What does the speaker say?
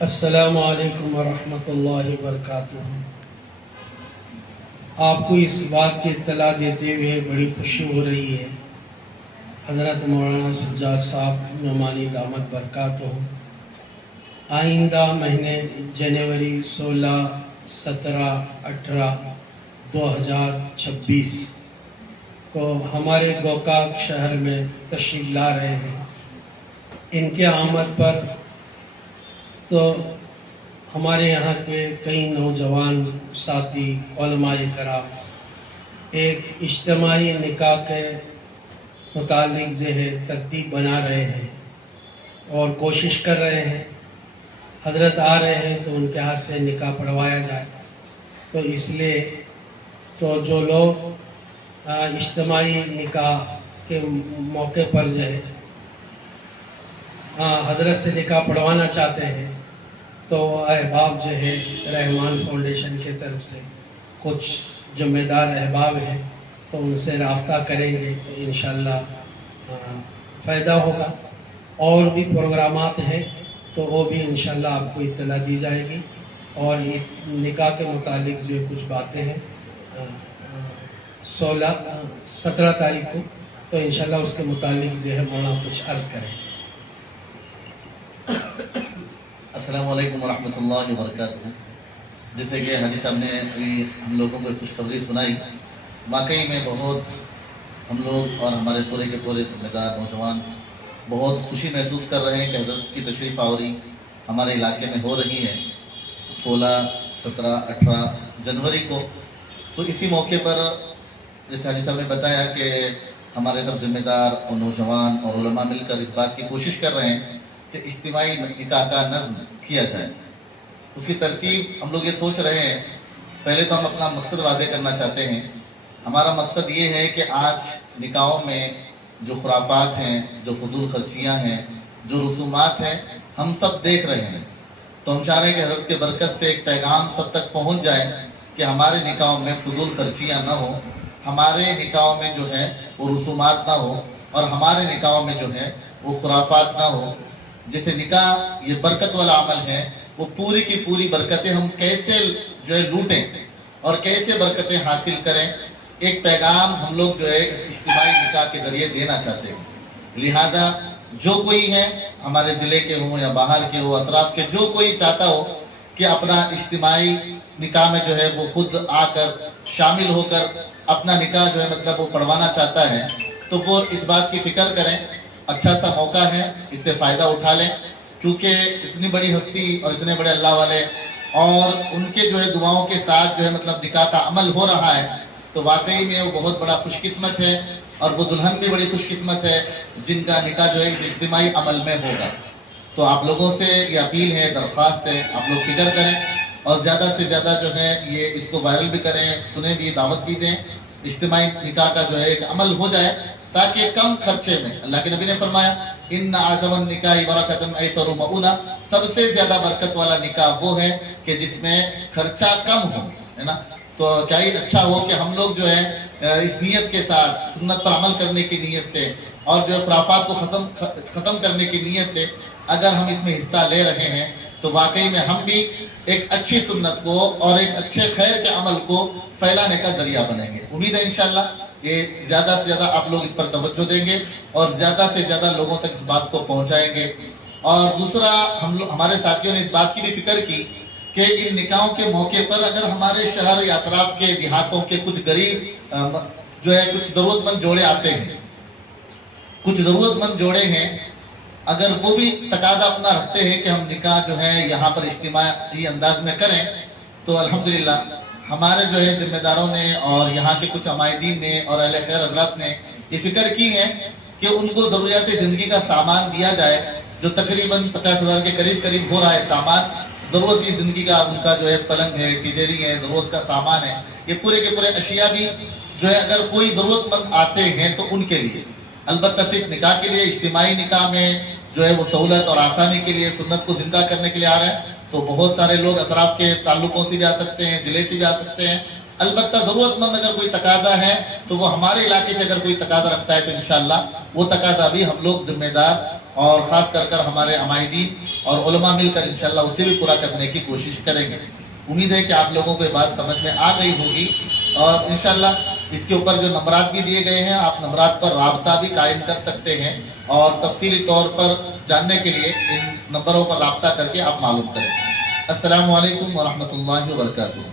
السلام علیکم ورحمۃ اللہ وبرکاتہ۔ آپ کو اس بات کی اطلاع دیتے ہوئے بڑی خوشی ہو رہی ہے، حضرت مولانا سجاد صاحب نعمانی دامت برکاتہ آئندہ مہینے جنوری 16، 17، 18، 2026 کو ہمارے گوکاک شہر میں تشریف لا رہے ہیں۔ ان کے آمد پر تو ہمارے یہاں کے کئی نوجوان ساتھی علماء کرام ایک اجتماعی نکاح کے متعلق جو ہے ترتیب بنا رہے ہیں اور کوشش کر رہے ہیں۔ حضرت آ رہے ہیں تو ان کے ہاتھ سے نکاح پڑھوایا جائے، تو اس لیے تو جو لوگ اجتماعی نکاح کے موقع پر جو ہے حضرت سے نکاح پڑھوانا چاہتے ہیں، تو احباب جو ہے رحمان فاؤنڈیشن کی طرف سے کچھ ذمہ دار احباب ہیں، تو ان سے رابطہ کریں گے تو انشاءاللہ فائدہ ہوگا۔ اور بھی پروگرامات ہیں تو وہ بھی انشاءاللہ آپ کو اطلاع دی جائے گی۔ اور نکاح کے متعلق جو کچھ باتیں ہیں 17 تاریخ کو، تو انشاءاللہ اس کے متعلق جو ہے مولانا کچھ عرض کریں۔ السلام علیکم ورحمۃ اللہ وبرکاتہ۔ جیسے کہ حاجی صاحب نے ابھی ہم لوگوں کو خوشخبری سنائی، واقعی میں بہت ہم لوگ اور ہمارے پورے کے پورے ذمہ دار نوجوان بہت خوشی محسوس کر رہے ہیں کہ حضرت کی تشریف آوری ہمارے علاقے میں ہو رہی ہے 16، 17، 18 جنوری کو۔ تو اسی موقع پر جیسے حاجی صاحب نے بتایا کہ ہمارے سب ذمہ دار اور نوجوان اور علماء مل کر اس بات کی کوشش کر رہے ہیں کہ اجتماعی نکاح کا نظم کیا جائے۔ اس کی ترتیب ہم لوگ یہ سوچ رہے ہیں، پہلے تو ہم اپنا مقصد واضح کرنا چاہتے ہیں۔ ہمارا مقصد یہ ہے کہ آج نکاحوں میں جو خرافات ہیں، جو فضول خرچیاں ہیں، جو رسومات ہیں، ہم سب دیکھ رہے ہیں۔ تو ہم چاہ رہے ہیں کہ حضرت کے برکت سے ایک پیغام سب تک پہنچ جائے کہ ہمارے نکاحوں میں فضول خرچیاں نہ ہوں، ہمارے نکاحوں میں جو ہے وہ رسومات نہ ہو، اور ہمارے نکاحوں میں جو ہے وہ خرافات نہ ہو۔ جیسے نکاح یہ برکت والا عمل ہے، وہ پوری کی پوری برکتیں ہم کیسے جو ہے لوٹیں اور کیسے برکتیں حاصل کریں، ایک پیغام ہم لوگ جو ہے اس اجتماعی نکاح کے ذریعے دینا چاہتے ہیں۔ لہذا جو کوئی ہے ہمارے ضلع کے ہوں یا باہر کے ہو، اطراف کے، جو کوئی چاہتا ہو کہ اپنا اجتماعی نکاح میں جو ہے وہ خود آ کر شامل ہو کر اپنا نکاح جو ہے مطلب وہ پڑھوانا چاہتا ہے، تو وہ اس بات کی فکر کریں، اچھا سا موقع ہے، اس سے فائدہ اٹھا لیں، کیونکہ اتنی بڑی ہستی اور اتنے بڑے اللہ والے اور ان کے جو ہے دعاؤں کے ساتھ جو ہے مطلب نکاح کا عمل ہو رہا ہے، تو واقعی میں وہ بہت بڑا خوش قسمت ہے، اور وہ دلہن بھی بڑی خوش قسمت ہے جن کا نکاح جو ہے اس اجتماعی عمل میں ہوگا۔ تو آپ لوگوں سے یہ اپیل ہے، درخواست ہے، آپ لوگ فکر کریں اور زیادہ سے زیادہ جو ہے یہ اس کو وائرل بھی کریں، سنیں بھی، دعوت بھی دیں، اجتماعی نکاح کا جو ہے ایک عمل ہو جائے، تاکہ کم خرچے میں، اللہ کے نبی نے فرمایا ان اعظم النکاح برکۃ ایسر مؤونہ، سب سے زیادہ برکت والا نکاح وہ ہے کہ جس میں خرچہ کم ہو، ہے نا۔ تو کیا ہی اچھا ہو کہ ہم لوگ جو ہے اس نیت کے ساتھ، سنت پر عمل کرنے کی نیت سے اور جو خرافات کو ختم کرنے کی نیت سے اگر ہم اس میں حصہ لے رہے ہیں، تو واقعی میں ہم بھی ایک اچھی سنت کو اور ایک اچھے خیر کے عمل کو پھیلانے کا ذریعہ بنیں گے۔ امید ہے انشاءاللہ یہ زیادہ سے زیادہ آپ لوگ اس پر توجہ دیں گے اور زیادہ سے زیادہ لوگوں تک اس بات کو پہنچائیں گے۔ اور دوسرا، ہمارے ساتھیوں نے اس بات کی بھی فکر کی کہ ان نکاحوں کے موقع پر اگر ہمارے شہر یا اطراف کے دیہاتوں کے کچھ غریب جو ہے کچھ ضرورت مند جوڑے آتے ہیں، کچھ ضرورت مند جوڑے ہیں، اگر وہ بھی تقاضا اپنا رکھتے ہیں کہ ہم نکاح جو ہے یہاں پر اجتماعی انداز میں کریں، تو الحمدللہ ہمارے جو ہے ذمہ داروں نے اور یہاں کے کچھ عمائدین نے اور اہل خیر حضرات نے یہ فکر کی ہے کہ ان کو ضروریات زندگی کا سامان دیا جائے، جو تقریباً 50,000 کے قریب ہو رہا ہے سامان، ضرورت کی زندگی کا ان کا جو ہے پلنگ ہے، تجیری ہے، ضرورت کا سامان ہے، یہ پورے کے پورے اشیاء بھی جو ہے اگر کوئی ضرورت مند آتے ہیں تو ان کے لیے، البتہ صرف نکاح کے لیے، اجتماعی نکاح میں جو ہے وہ سہولت اور آسانی کے لیے، سنت کو زندہ کرنے کے لیے آ رہے ہیں، تو بہت سارے لوگ اطراف کے تعلقوں سے بھی آ سکتے ہیں، ضلع سے بھی آ سکتے ہیں۔ البتہ ضرورت مند اگر کوئی تقاضا ہے تو وہ ہمارے علاقے سے اگر کوئی تقاضا رکھتا ہے تو انشاءاللہ وہ تقاضا بھی ہم لوگ ذمہ دار اور خاص کر ہمارے عمائدین اور علماء مل کر انشاءاللہ اسے بھی پورا کرنے کی کوشش کریں گے۔ امید ہے کہ آپ لوگوں کو یہ بات سمجھ میں آ گئی ہوگی، اور انشاءاللہ اس کے اوپر جو نمبرات بھی دیے گئے ہیں آپ نمبرات پر رابطہ بھی قائم کر سکتے ہیں، اور تفصیلی طور پر جاننے کے لیے ان نمبروں پر رابطہ کر کے آپ معلوم کریں۔ السلام علیکم ورحمۃ اللہ وبرکاتہ۔